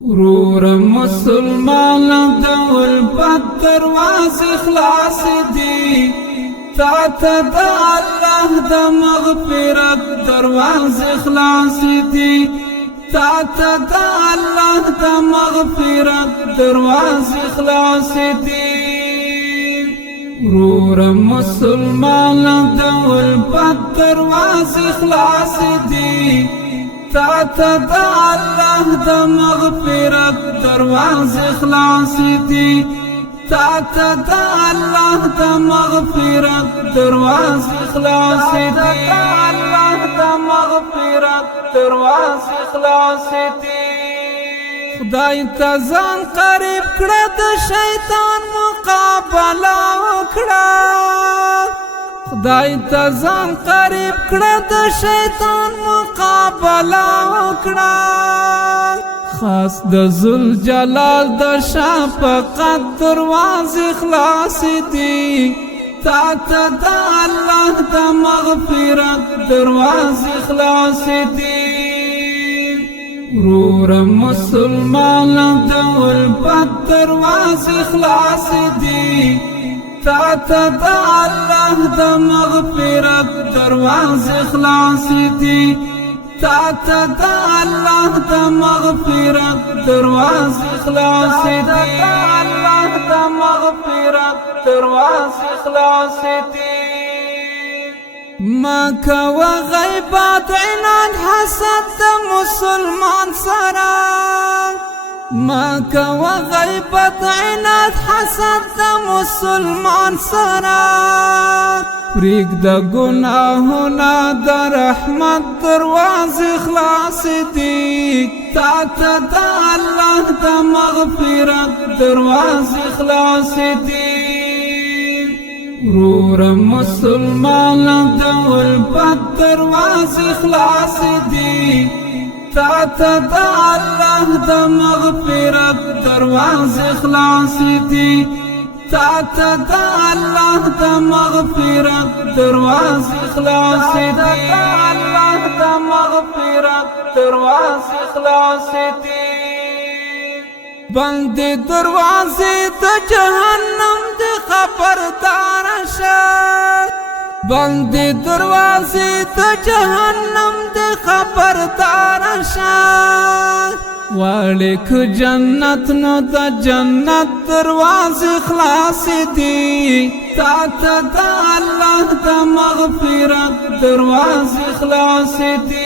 ورور مسلمان دول پت دروازې خلاص دي تا ته د الله د مغفرت دروازې خلاص دي تا ته د الله د مغفرت دروازې خلاص دي ورور مسلمان دول پت دروازې خلاص دي تا ته د الله د مغفرت دروازې خلاص دي تا ته د الله د مغفرت دروازې خلاص دي الله د مغفرت دروازې خلاص دي خدای ته ځان قریب کړه د شیطان مقابله وکړه خدای ته ځان قریب کړه د شیطان مقابله وکړه خاص د ذوالجلال د شفقت دروازې خلاص دي تا ته د الله د مغفرت دروازې خلاص دي ورور مسلمان دول پت دروازې خلاص دي تا ته د الله د مغفرت دروازې خلاص دي تا ته د الله د مغفرت دروازې خلاص دي الله د مغفرت دروازې خلاص دي ما کوه غیبت عناد حسد د مسلمان سره ما کوه غیبت عناد حسد د مسلمان سره پرېږده ګناهونه د رحمت دروازې خلاص دي تا ته د الله د مغفرت دروازې خلاص دي ورور مسلمان دول پت دروازې خلاص دي تا ته د الله د مغفرت دروازې خلاص دي تا ته د الله د مغفرت دروازې خلاص دي الله د مغفرت دروازې خلاص دي بندې دروازې د جهنم د خبردار شه بندې دروازې د جهنم د خبردار شه واړې که جنت نو د جنت دروازې خلاص دي تا ته د الله د مغفرت دروازې خلاص دي